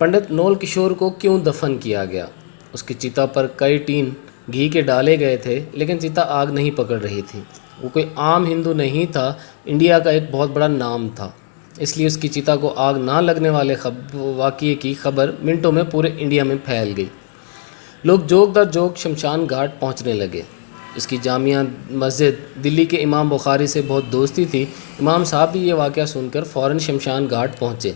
पंडित नौल किशोर को क्यों दफन किया गया? उसकी चिता पर कई टीन घी के डाले गए थे, लेकिन चिता आग नहीं पकड़ रही थी। वो कोई आम हिंदू नहीं था, इंडिया का एक बहुत बड़ा नाम था। इसलिए उसकी चिता को आग ना लगने वाले वाक़ये की खबर मिनटों में पूरे इंडिया में फैल गई। लोग जोक दर जोक शमशान घाट पहुंचने लगे। इसकी जामिया मस्जिद दिल्ली के इमाम बुखारी से बहुत दोस्ती थी। इमाम साहब भी ये वाक़या सुनकर फ़ौरन शमशान घाट पहुँचे।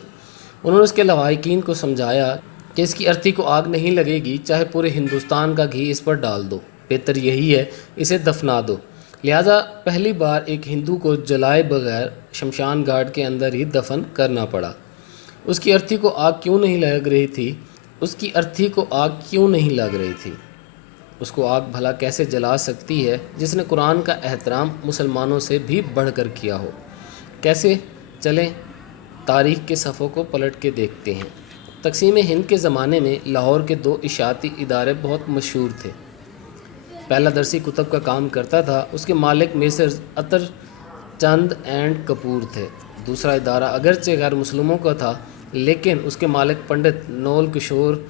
उन्होंने उसके लवाहिकीन को समझाया कि इसकी अर्थी को आग नहीं लगेगी, चाहे पूरे हिंदुस्तान का घी इस पर डाल दो, बेहतर यही है इसे दफना दो। लिहाजा पहली बार एक हिंदू को जलाए बगैर शमशान घाट के अंदर ही दफन करना पड़ा। उसकी अर्थी को आग क्यों नहीं लग रही थी? उसकी अर्थी को आग क्यों नहीं लग रही थी? उसको आग भला कैसे जला सकती है जिसने कुरान का एहतराम मुसलमानों से भी बढ़कर किया हो? कैसे? चलें तारीख़ के सफ़ों को पलट के देखते हैं। तकसीम हिंद के ज़माने में लाहौर के दो इशाती इदारे बहुत मशहूर थे। पहला दरसी कुतब का काम करता था, उसके मालिक मेसर्स अतर चंद एंड कपूर थे। दूसरा इदारा अगरचे गैर मुस्लिमों का था, लेकिन उसके मालिक पंडित नौल किशोर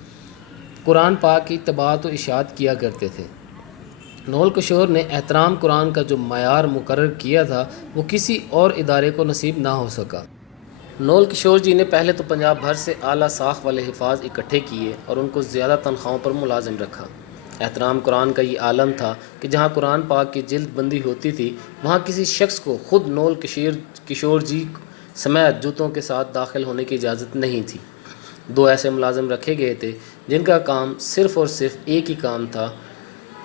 कुरान पाक की तबाअत व इशाअत किया करते थे। नौल किशोर ने एहतराम कुरान का जो मयार मुकर्रर किया था, वो किसी और इदारे को नसीब ना हो सका। नौल किशोर जी ने पहले तो पंजाब भर से आला साख वाले हिफाज इकट्ठे किए और उनको ज़्यादा तनख्वाहों पर मुलाजिम रखा। एहतराम कुरान का ये आलम था कि जहाँ कुरान पाक की जिल्द बंदी होती थी, वहाँ किसी शख्स को ख़ुद नौल किशोर जी समेत जूतों के साथ दाखिल होने की इजाज़त नहीं थी। दो ऐसे मुलाजिम रखे गए थे जिनका काम सिर्फ़ और सिर्फ एक ही काम था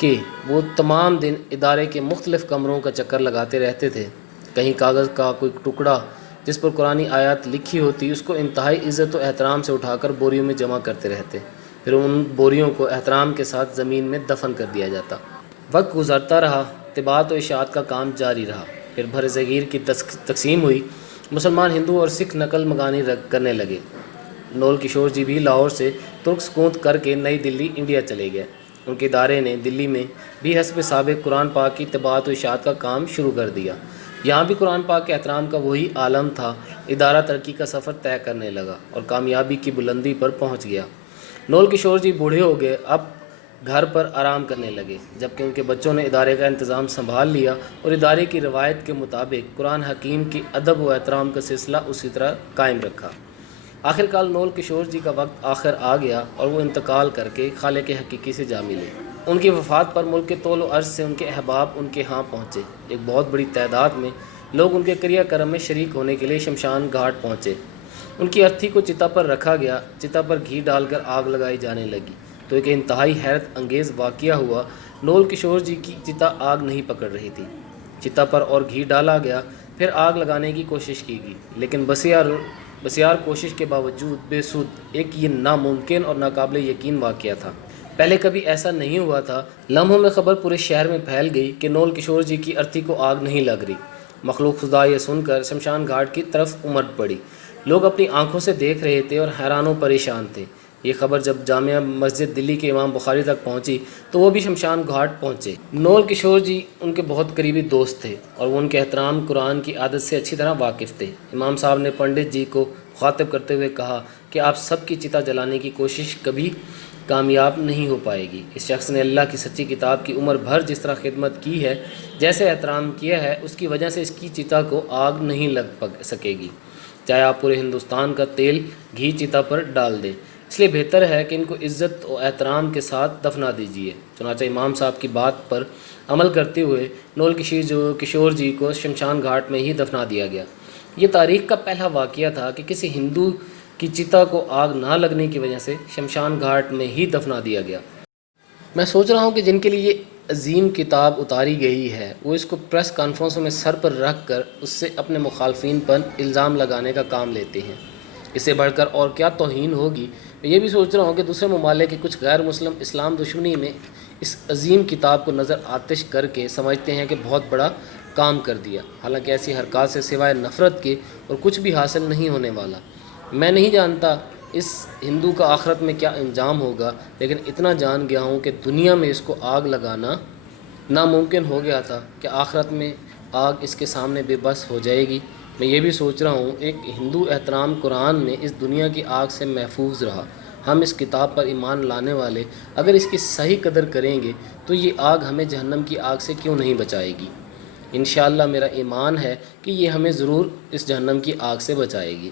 कि वो तमाम दिन इदारे के मुख्तलिफ़ कमरों का चक्कर लगाते रहते थे। कहीं कागज़ का कोई टुकड़ा जिस पर कुरानी आयत लिखी होती, उसको इंतहाई इज़्ज़त व एहतराम से उठाकर बोरियों में जमा करते रहते। फिर उन बोरियों को एहतराम के साथ ज़मीन में दफन कर दिया जाता। वक्त गुज़रता रहा, तिबात व इशाअत का काम जारी रहा। फिर बर सग़ीर की तकसीम हुई, मुसलमान हिंदू और सिख नकल मकानी करने लगे। नौल किशोर जी भी लाहौर से तुर्क सकूत करके नई दिल्ली इंडिया चले गए। उनके इदारे ने दिल्ली में भी हस्ब साबिक़ कुरान पाक की तबाअत व इशाअत का काम शुरू कर दिया। यहाँ भी कुरान पाक के एहतराम का वही आलम था। इदारा तरक्की का सफ़र तय करने लगा और कामयाबी की बुलंदी पर पहुँच गया। नौल किशोर जी बूढ़े हो गए, अब घर पर आराम करने लगे, जबकि उनके बच्चों ने इदारे का इंतज़ाम संभाल लिया और इदारे की रवायत के मुताबिक कुरान हकीम की अदब व एहतराम का सिलसिला उसी तरह कायम रखा। आखिरकार नौल किशोर जी का वक्त आखिर आ गया और वो इंतकाल करके खालिक हकीकी से जा मिले। उनकी वफ़ात पर मुल्क के तौल व अर्ज़ से उनके अहबाब उनके यहाँ पहुँचे। एक बहुत बड़ी तादाद में लोग उनके क्रिया कर्म में शरीक होने के लिए शमशान घाट पहुँचे। उनकी अर्थी को चिता पर रखा गया। चिता पर घी डालकर आग लगाई जाने लगी तो एक इंतहाई हैरत अंगेज़ वाक़या हुआ। नौल किशोर जी की चिता आग नहीं पकड़ रही थी। चिता पर और घी डाला गया, फिर आग लगाने की कोशिश की गई, लेकिन बसियार कोशिश के बावजूद बेसुध एक ये नामुमकिन और नाकाबिल यकीन वाक़या था। पहले कभी ऐसा नहीं हुआ था। लम्हों में ख़बर पूरे शहर में फैल गई कि नौल किशोर जी की अर्थी को आग नहीं लग रही। मखलूक खुदा ये सुनकर शमशान घाट की तरफ उमड़ पड़ी। लोग अपनी आंखों से देख रहे थे और हैरान व परेशान थे। ये खबर जब जामिया मस्जिद दिल्ली के इमाम बुखारी तक पहुंची तो वो भी शमशान घाट पहुंचे। नौल किशोर जी उनके बहुत करीबी दोस्त थे और वो उनके एहतराम कुरान की आदत से अच्छी तरह वाकिफ़ थे। इमाम साहब ने पंडित जी को मुखातिब करते हुए कहा कि आप सब की चिता जलाने की कोशिश कभी कामयाब नहीं हो पाएगी। इस शख्स ने अल्लाह की सच्ची किताब की उम्र भर जिस तरह खिदमत की है, जैसे एहतराम किया है, उसकी वजह से इसकी चिता को आग नहीं लग सकेगी, चाहे आप पूरे हिंदुस्तान का तेल घी चिता पर डाल दें। इसलिए बेहतर है कि इनको इज़्ज़त और एहतराम के साथ दफना दीजिए। चुनांचे इमाम साहब की बात पर अमल करते हुए नौल किशोर जी को शमशान घाट में ही दफना दिया गया। ये तारीख़ का पहला वाक़या था कि किसी हिंदू की चिता को आग ना लगने की वजह से शमशान घाट में ही दफना दिया गया। मैं सोच रहा हूँ कि जिनके लिए ये अजीम किताब उतारी गई है, वो इसको प्रेस कॉन्फ्रेंसों में सर पर रख कर उससे अपने मुखालफिन पर इल्ज़ाम लगाने का काम लेते हैं। इससे बढ़कर और क्या तौहीन होगी। मैं ये भी सोच रहा हूँ कि दूसरे ममालिक के कुछ गैर मुस्लिम इस्लाम दुश्मनी में इस अजीम किताब को नज़र आतिश करके समझते हैं कि बहुत बड़ा काम कर दिया। हालांकि ऐसी हरकत से सिवाय नफ़रत के और कुछ भी हासिल नहीं होने वाला। मैं नहीं जानता इस हिंदू का आखिरत में क्या अंजाम होगा, लेकिन इतना जान गया हूँ कि दुनिया में इसको आग लगाना नामुमकिन हो गया था कि आखिरत में आग इसके सामने बेबस हो जाएगी। میں یہ بھی سوچ رہا ہوں ایک ہندو احترام قرآن میں اس دنیا کی آگ سے محفوظ رہا، ہم اس کتاب پر ایمان لانے والے اگر اس کی صحیح قدر کریں گے تو یہ آگ ہمیں جہنم کی آگ سے کیوں نہیں بچائے گی۔ انشاءاللہ میرا ایمان ہے کہ یہ ہمیں ضرور اس جہنم کی آگ سے بچائے گی۔